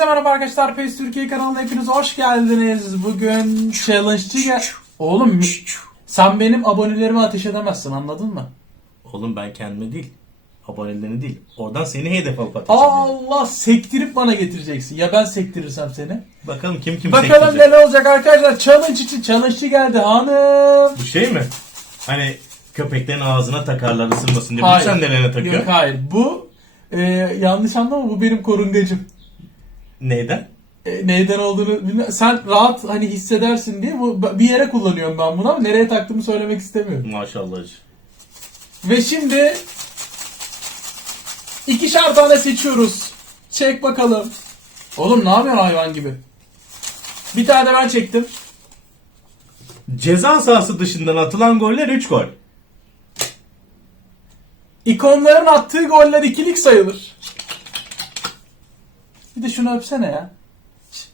Herkese merhaba arkadaşlar. PES Türkiye kanalına hepiniz hoş geldiniz. Bugün challenge'cı gel... Oğlum sen benim abonelerimi ateş edemezsin anladın mı? Oğlum ben kendime değil. Abonelerini değil. Oradan seni hedef alıp ateş ediyorum. Allah sektirip bana getireceksin. Ya ben sektirirsem seni? Bakalım kim kim Bakalım sektirecek. neler olacak arkadaşlar. Challenge için challenge'cı geldi hanım. Bu şey mi? Hani köpeklerin ağzına takarlar ısırmasın diye. Bunu sen nelerine takıyor? Yok hayır. Bu e, yanlış anlama bu benim korungacım. Neyden? E, neyden olduğunu bilmiyorum. Sen rahat hani hissedersin diye bu bir yere kullanıyorum ben bunu ama nereye taktığımı söylemek istemiyorum. Maşallah. Ve şimdi ikişer tane seçiyoruz. Çek bakalım. Oğlum ne yapıyorsun hayvan gibi? Bir tane de ben çektim. Ceza sahası dışından atılan goller 3 gol. İkonların attığı goller ikilik sayılır. Bir de şunu öpsene ya.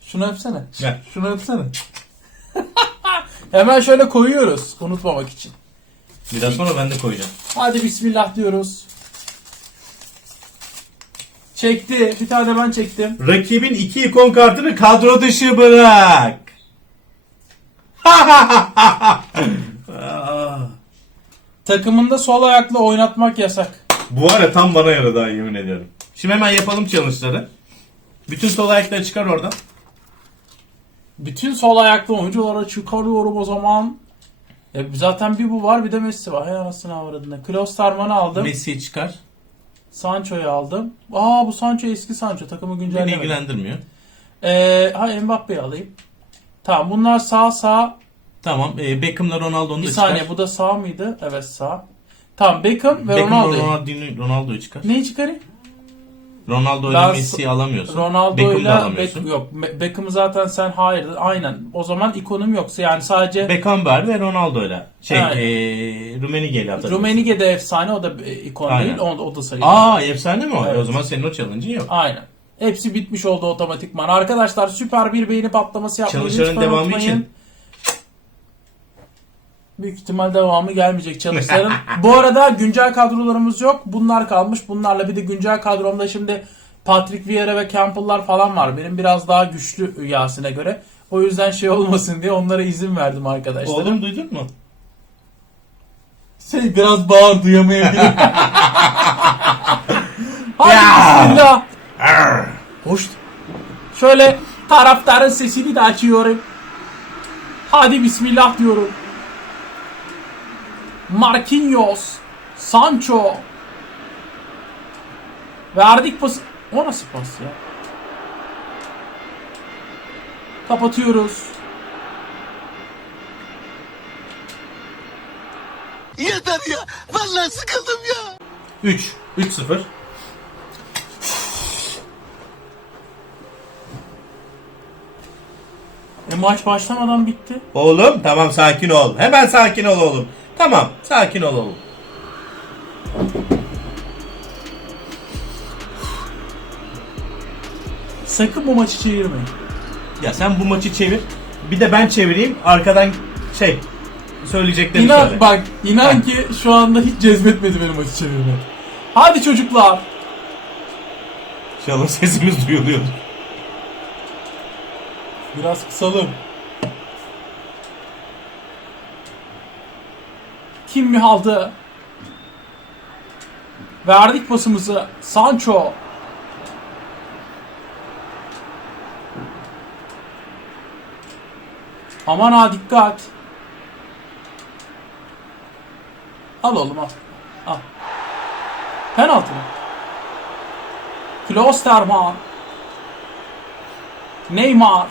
Şunu öpsene. Gel. Şunu öpsene. Hemen şöyle koyuyoruz unutmamak için. Biraz sonra ben de koyacağım. Hadi bismillah diyoruz. Çekti. Bir tane ben çektim. Rakibin iki ikon kartını kadro dışı bırak. Takımında sol ayakla oynatmak yasak. Bu ara tam bana yaradı ha yemin ediyorum. Şimdi hemen yapalım challenge'ları. Bütün sol ayakları çıkar oradan. Bütün sol ayaklı oyunculara çıkarıyorum o zaman. E, zaten bir bu var bir de Messi var. Hay anasını avradına. Klosterman'ı aldım. Messi'yi çıkar. Sancho'yu aldım. Aa bu Sancho eski Sancho. Takımı Beni güncellemedi. ilgilendirmiyor. Ee, ha Mbappe'yi alayım. Tamam bunlar sağ sağ. Tamam. E, Beckham'la Ronaldo'nu Bir da saniye çıkar. bu da sağ mıydı? Evet sağ. Tamam Beckham ve Ronaldo. Ronaldo'yu Ronaldo'yu çıkar. Neyi çıkarayım? Ronaldo ile Ben- Messi'yi alamıyorsun. Ronaldo Beckham'ı da ile alamıyorsun. Beck- yok Be- Beckham'ı zaten sen hayır aynen. O zaman ikonum yoksa yani sadece Beckham var ve Ronaldo ile. Şey, Aynen. e, Rummenigge'yle. Rummenigge de efsane o da e, ikon Aynen. değil o, o da sayılır. Aa efsane mi o? E, Evet. o zaman senin o challenge'ın yok. Aynen. Hepsi bitmiş oldu otomatikman. Arkadaşlar süper bir beğeni patlaması yapmayı lütfen devamı unutmayın. için. Büyük ihtimal devamı gelmeyecek challenge'ların. Bu arada güncel kadrolarımız yok. Bunlar kalmış. Bunlarla bir de güncel kadromda şimdi Patrick Vieira ve Campbell'lar falan var. Benim biraz daha güçlü Yasin'e göre. O yüzden şey olmasın diye onlara izin verdim arkadaşlar. Oğlum duydun mu? Şey biraz bağır duyamayabilirim. Hadi Ya. bismillah. Hoş. Şöyle taraftarın sesini de açıyorum. Hadi bismillah diyorum. Marquinhos, Sancho. Verdik pası. O nasıl pas ya? Kapatıyoruz. Yeter ya. Vallahi sıkıldım ya. 3. 3-0. E maç başlamadan bitti. Oğlum tamam sakin ol. Hemen sakin ol oğlum. Tamam sakin ol oğlum. Sakın bu maçı çevirmeyin. Ya sen bu maçı çevir. Bir de ben çevireyim. Arkadan şey söyleyeceklerimi İnan söyle. bak inan ki şu anda hiç cezbetmedi benim maçı çevirmek. Hadi çocuklar. İnşallah sesimiz duyuluyordur. Biraz kısalım. Kim mi aldı? Verdik pasımızı. Sancho. Aman ha dikkat. Al oğlum al. Al. Penaltı mı? Klosterman. Neymar.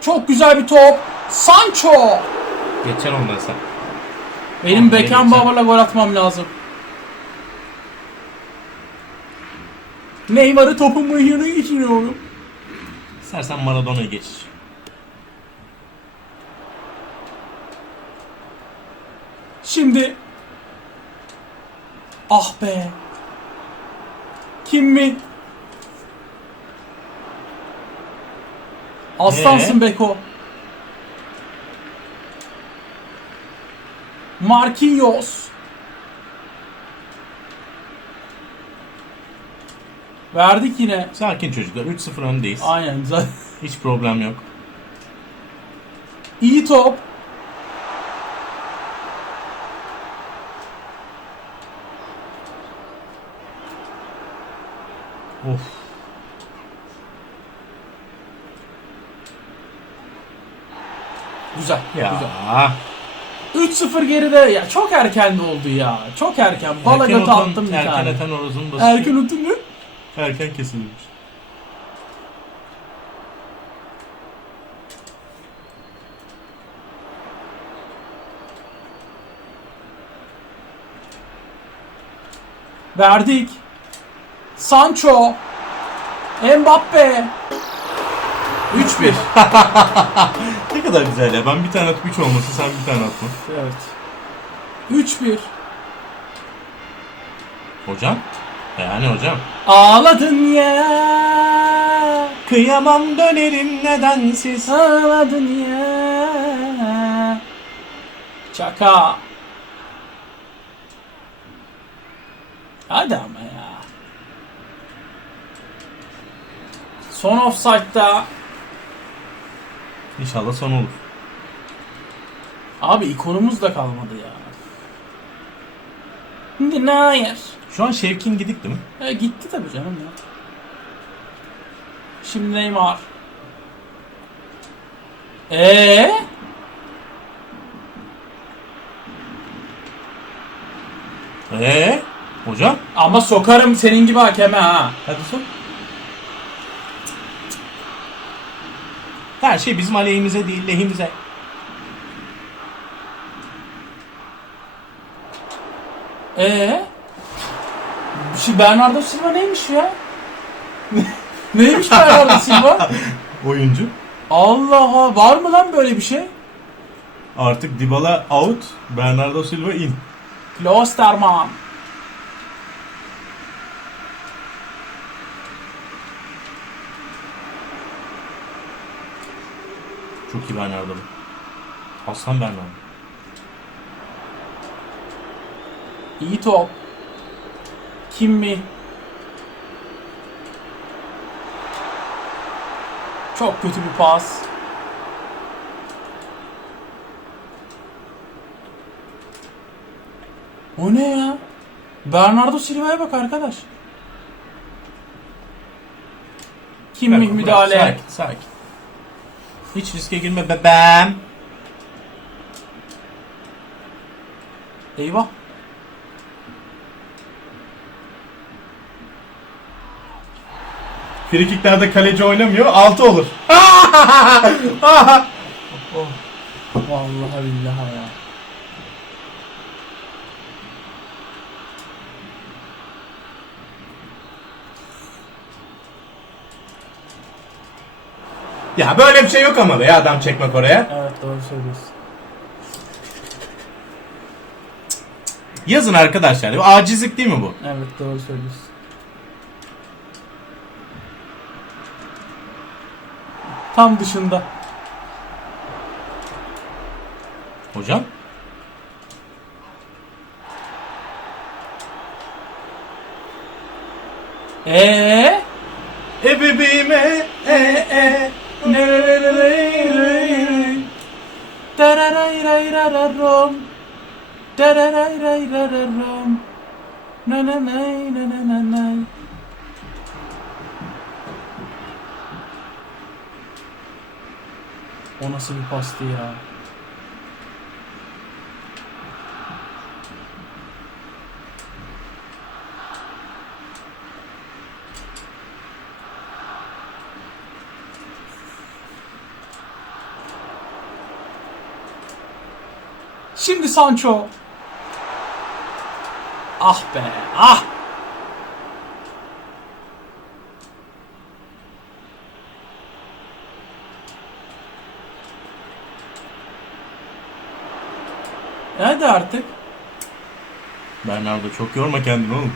Çok güzel bir top. Sancho. Geçen ondan sen. Benim Tamam, Beckenbauer'la gol atmam lazım. Neymar'ı topun mıhını geçiriyorum. İstersen Maradona'yı geçir. Şimdi Ah be. Kim mi? Aslansın Ee? Beko. Marquinhos. Verdik yine. Sakin çocuklar. 3-0 öndeyiz. Aynen güzel. Hiç problem yok. İyi top. Of. Güzel. Ya. Güzel. 3-0 geride. Ya çok erken oldu ya. Çok erken. Bala Erken götü otan- attım bir erken tane. atan orozun başı. Erken otun mu? Erken kesilmiş. Verdik. Sancho. Mbappe. 3-1. Ne kadar güzel ya. Ben bir tane atıp 3 olması sen bir tane atma. Evet. 3-1. Hocam? Yani hocam. Ağladın ya. Kıyamam dönerim nedensiz. Ağladın ya. Çaka. Hadi ama ya. Son offside'da İnşallah son olur. abi ikonumuz da kalmadı ya. Denier. Şu an Şevkin gidik değil mi? E, gitti tabii canım ya. Şimdi Neymar. Ee? Eee? Hocam? Ama sokarım senin gibi hakeme ha. Hadi sok. Her şey bizim aleyhimize değil lehimize. Ee? Şu Bernardo Silva neymiş ya? neymiş Bernardo Silva? Oyuncu. Allah Allah var mı lan böyle bir şey? Artık Dybala out, Bernardo Silva in. Klosterman. Çok iyi Bernardo. Aslan Bernardo. İyi top. Kim mi? Çok kötü bir pas. O ne ya? Bernardo Silva'ya bak arkadaş. Kim mi müdahale? Sakin, sakin. Hiç riske girme bebeğim. Eyvah. Frikiklerde kaleci oynamıyor, 6 olur. Vallahi billahi ya. Ya böyle bir şey yok ama be ya adam çekmek oraya. Evet doğru söylüyorsun. Yazın arkadaşlar. Bu acizlik değil mi bu? Evet doğru söylüyorsun. Tam dışında. Hocam? Eee? Dararayrayraram. Dararayrayraram. Na na nay na na na nay. O nasıl bir pastı ya? Şimdi Sancho. Ah be, ah. Hadi artık. Bernardo çok yorma kendini oğlum.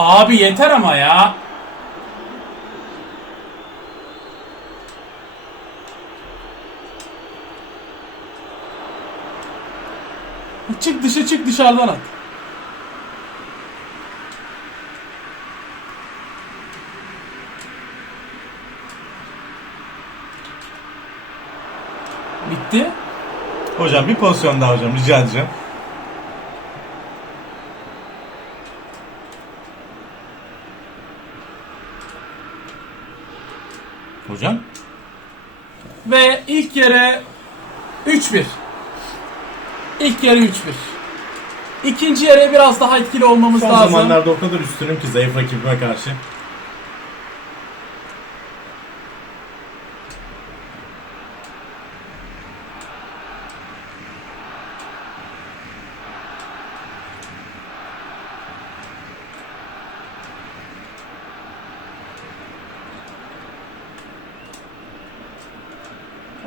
Abi yeter ama ya. Çık dışı çık dışarıdan at. Bitti. Hocam bir pozisyon daha hocam rica edeceğim. Hocam Ve ilk yere 3-1. İlk yarı 3-1. İkinci yere biraz daha etkili olmamız son lazım. zamanlarda o kadar üstünüm ki zayıf rakibime karşı.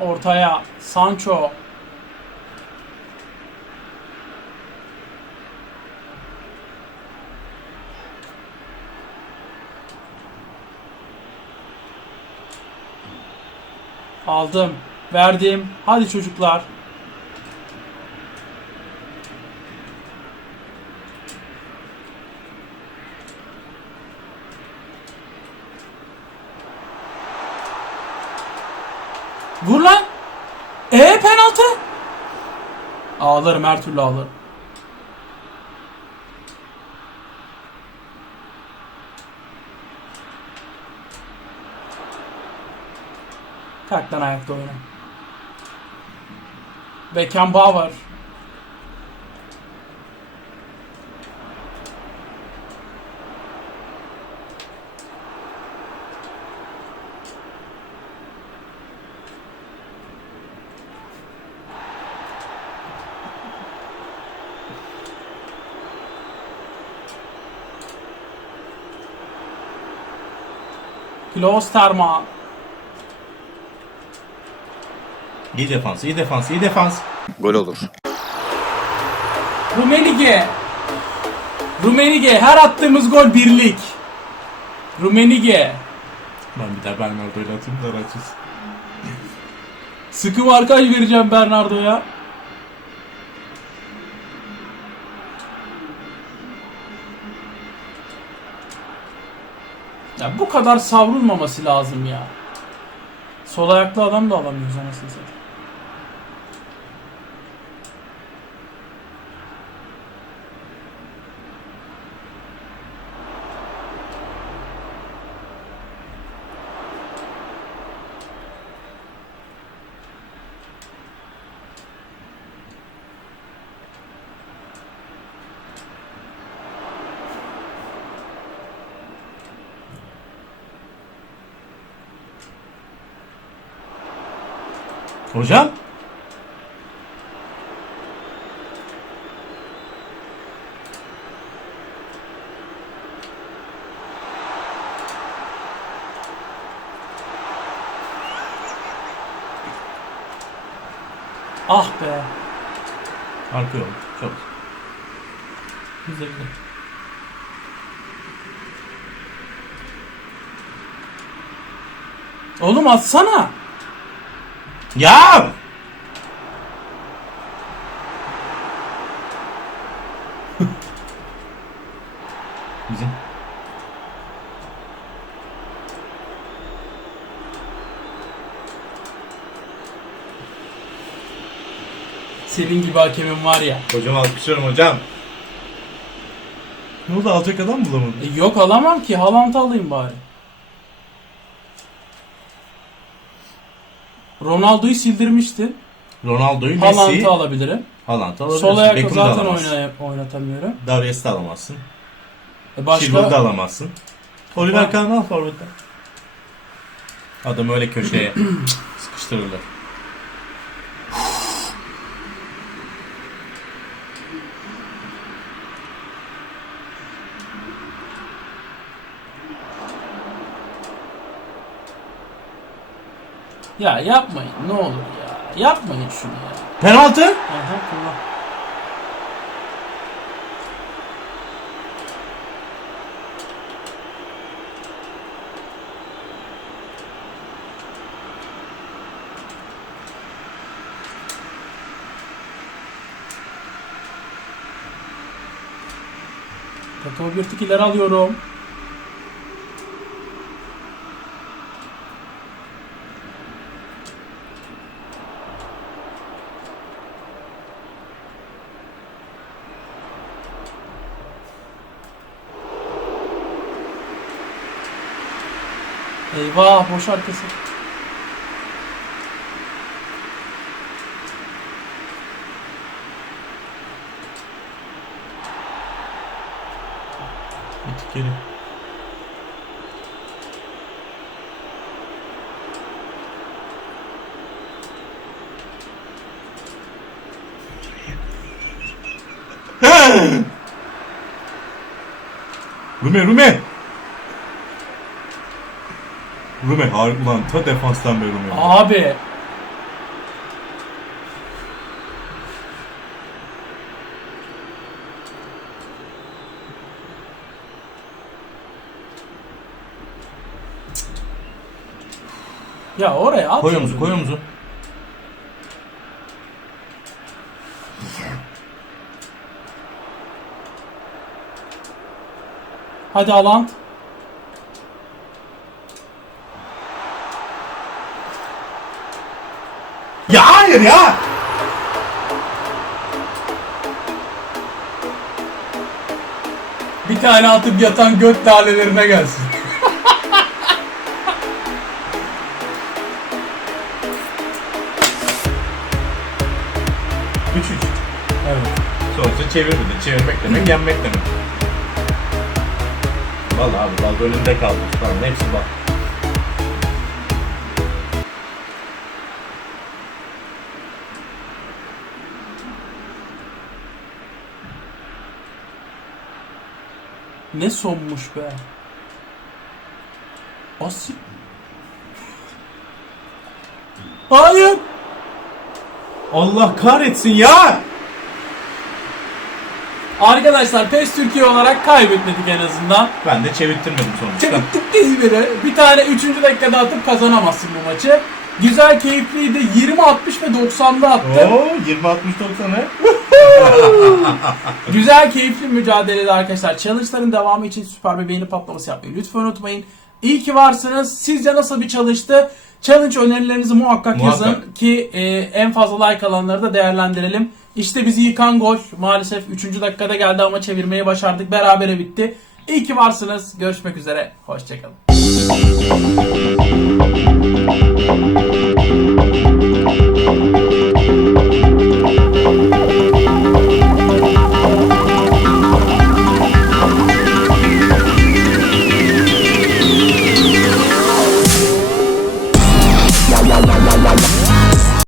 Ortaya Sancho. Aldım. Verdim. Hadi çocuklar. Vur lan. E penaltı. Ağlarım her türlü ağlarım. Kalk lan ayakta oyna. Beckenbauer. Klosterman. İyi defans, iyi defans, iyi defans. Gol olur. Rumenige. Rumenige. Her attığımız gol birlik. Rumenige. Ben bir daha Bernardo'yla atayım da rahatsız. Sıkı markaj vereceğim Bernardo'ya. Ya bu kadar savrulmaması lazım ya. Sol ayaklı adam da alamıyoruz anasını satayım. Hocam? Ah be. Arka yol. Çok. Güzel güzel. Oğlum atsana. Ya! Bizim. Senin gibi hakemin var ya. Hocam alkışlıyorum hocam. Ne oldu alacak adam bulamadın? E yok alamam ki. Haaland'ı alayım bari. Ronaldo'yu sildirmiştin. Ronaldo'yu Messi, Haaland'ı alabilirim. Haaland alabilirsin. Sol ayakla Beckham'ı da zaten alamazsın. oynay- oynatamıyorum. Davies'i de alamazsın. E Chilwell'ı da başka alamazsın. Oliver Kahn al forvetten. Adam öyle köşeye sıkıştırırlar. Ya yapmayın ne olur ya. Yapmayın şunu ya. Penaltı? Aha, Allah. Topu bir tık ileri alıyorum. Eyvah boş arkası. Bir tık geri. Rume Rume. Rume harbi lan ta defanstan beri Rume. Abi Ya oraya at. Koy omuzu koy omuzu. Hadi Alant. Ya hayır ya. Bir tane atıp yatan göt dalelerine gelsin. Üç üç. Evet. Sonuçta çevirmedi. Çevirmek demek yenmek demek. Vallahi abi bal önünde kaldı. Tamam hepsi bal. Ne sonmuş be. Asil. Hayır. Allah kahretsin ya. Arkadaşlar PES Türkiye olarak kaybetmedik en azından. Ben de çevirttirmedim sonuçta. Çektik değil biri. Bir tane 3. dakikada atıp kazanamazsın bu maçı. Güzel, keyifliydi. 20 60 ve 90'da attım. Oo 20 60 90'ı. Güzel, keyifli mücadeleydi arkadaşlar. Challenge'ların devamı için süper bir beğeni patlaması yapmayı lütfen unutmayın. İyi ki varsınız. Sizce nasıl bir çalıştı? Challenge önerilerinizi muhakkak, Muhakkak. yazın ki e, en fazla like alanları da değerlendirelim. İşte bizi yıkan gol maalesef 3. dakikada geldi ama çevirmeyi başardık. Berabere bitti. İyi ki varsınız. Görüşmek üzere. Hoşçakalın. Thank you.